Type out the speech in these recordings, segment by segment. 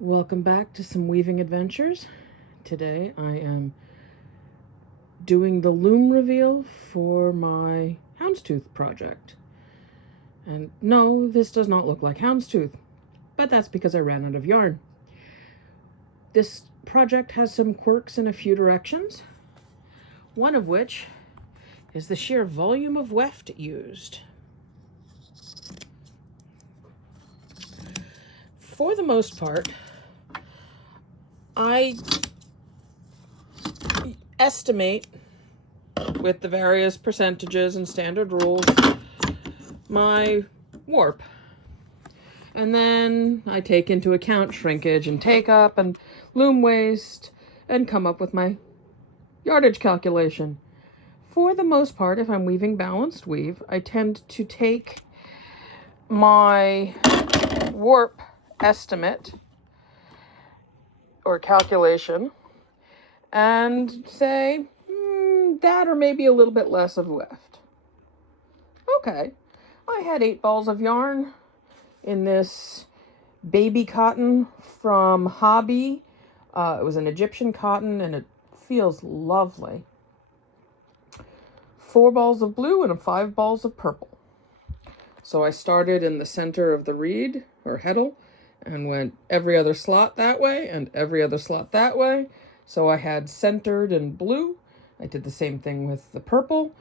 Welcome back to some weaving adventures. Today I am doing the loom reveal for my houndstooth project. And no, this does not look like houndstooth, but that's because I ran out of yarn. This project has some quirks in a few directions, one of which is the sheer volume of weft used. For the most part, I estimate with the various percentages and standard rules my warp. And then I take into account shrinkage and take up and loom waste and come up with my yardage calculation. For the most part, if I'm weaving balanced weave, I tend to take my warp estimate or calculation and say that or maybe a little bit less of weft. Okay, I had 8 balls of yarn in this baby cotton from Hobbii. It was an Egyptian cotton and it feels lovely. 4 balls of blue and 5 balls of purple. So I started in the center of the reed or heddle and went every other slot that way and every other slot that way. So I had centered in blue. I did the same thing with the purple.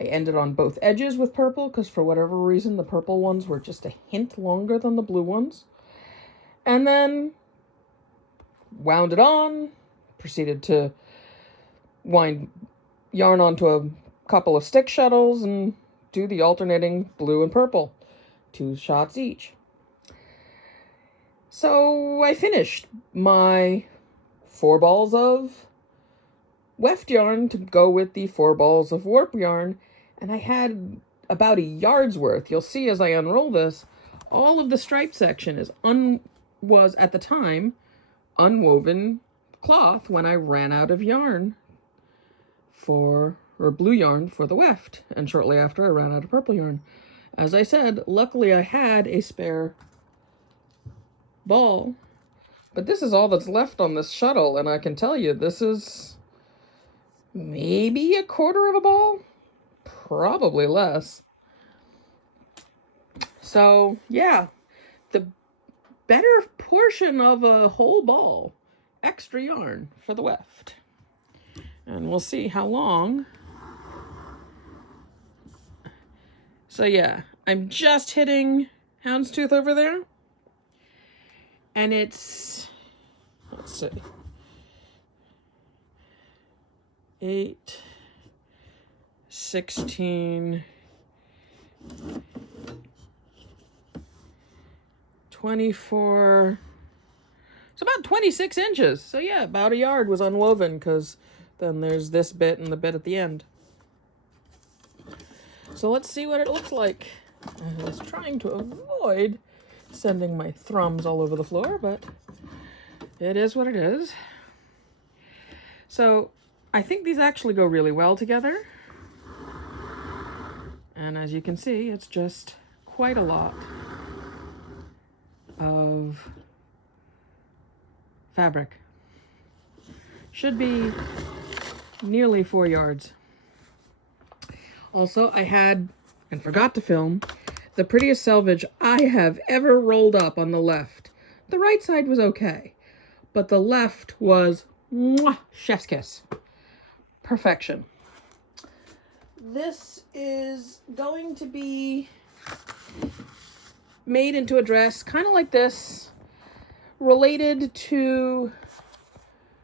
I ended on both edges with purple because for whatever reason the purple ones were just a hint longer than the blue ones. And then wound it on, proceeded to wind yarn onto a couple of stick shuttles and do the alternating blue and purple, 2 shots each. So I finished my 4 balls of weft yarn to go with the 4 balls of warp yarn, and I had about a yard's worth. You'll see as I unroll this, all of the stripe section was at the time unwoven cloth when I ran out of yarn or blue yarn for the weft, and shortly after I ran out of purple yarn. As I said, luckily I had a spare ball, but this is all that's left on this shuttle, and I can tell you this is maybe a quarter of a ball, probably less. So yeah, the better portion of a whole ball extra yarn for the weft, and we'll see how long. So yeah, I'm just hitting houndstooth over there. And it's, let's see, 8, 16, 24, it's about 26 inches. So yeah, about a yard was unwoven because then there's this bit and the bit at the end. So let's see what it looks like. I was trying to avoid sending my thrums all over the floor, but it is what it is. So I think these actually go really well together. And as you can see, it's just quite a lot of fabric. Should be nearly 4 yards. Also, I had, and forgot to film, the prettiest selvage I have ever rolled up on the left. The right side was okay, but the left was mwah, chef's kiss. Perfection. This is going to be made into a dress kind of like this, related to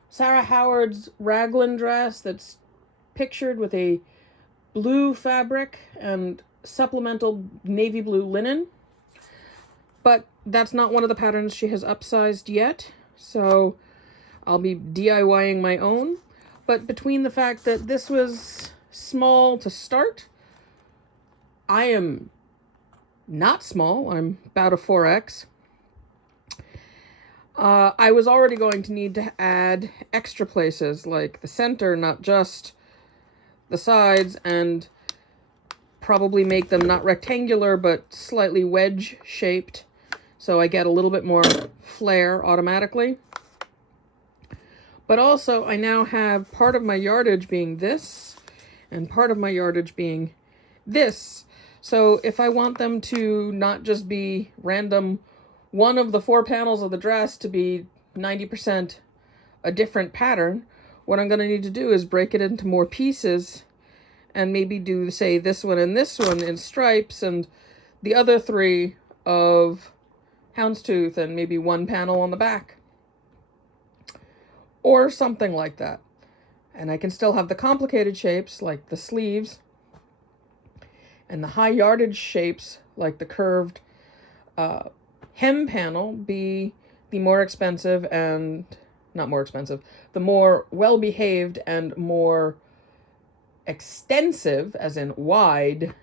Sarah Howard's raglan dress that's pictured with a blue fabric and supplemental navy blue linen, but that's not one of the patterns she has upsized yet, so I'll be DIYing my own. But between the fact that this was small to start, I am not small, I'm about a 4X, I was already going to need to add extra places like the center, not just the sides, and probably make them not rectangular but slightly wedge shaped so I get a little bit more flare automatically. But also, I now have part of my yardage being this, and part of my yardage being this. So if I want them to not just be random, one of the 4 panels of the dress to be 90% a different pattern, what I'm going to need to do is break it into more pieces and maybe do, say, this one and this one in stripes and the other 3 of houndstooth and maybe 1 panel on the back. Or something like that. And I can still have the complicated shapes like the sleeves and the high yardage shapes like the curved hem panel be the more expensive and, not more expensive, the more well-behaved and more extensive, as in wide,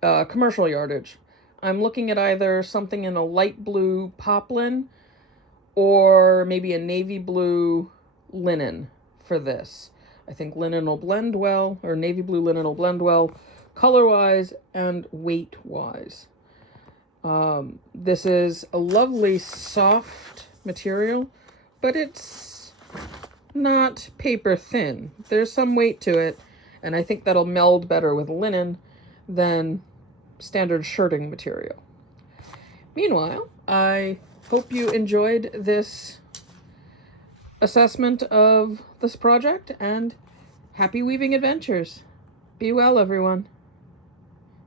commercial yardage. I'm looking at either something in a light blue poplin or maybe a navy blue linen for this. I think linen will blend well, or navy blue linen will blend well, color-wise and weight-wise. This is a lovely soft material, but it's not paper thin. There's some weight to it, and I think that'll meld better with linen than standard shirting material. Meanwhile, I hope you enjoyed this assessment of this project, and happy weaving adventures. Be well, everyone.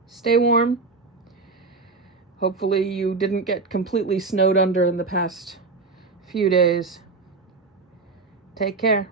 Stay warm. Hopefully you didn't get completely snowed under in the past few days. Take care.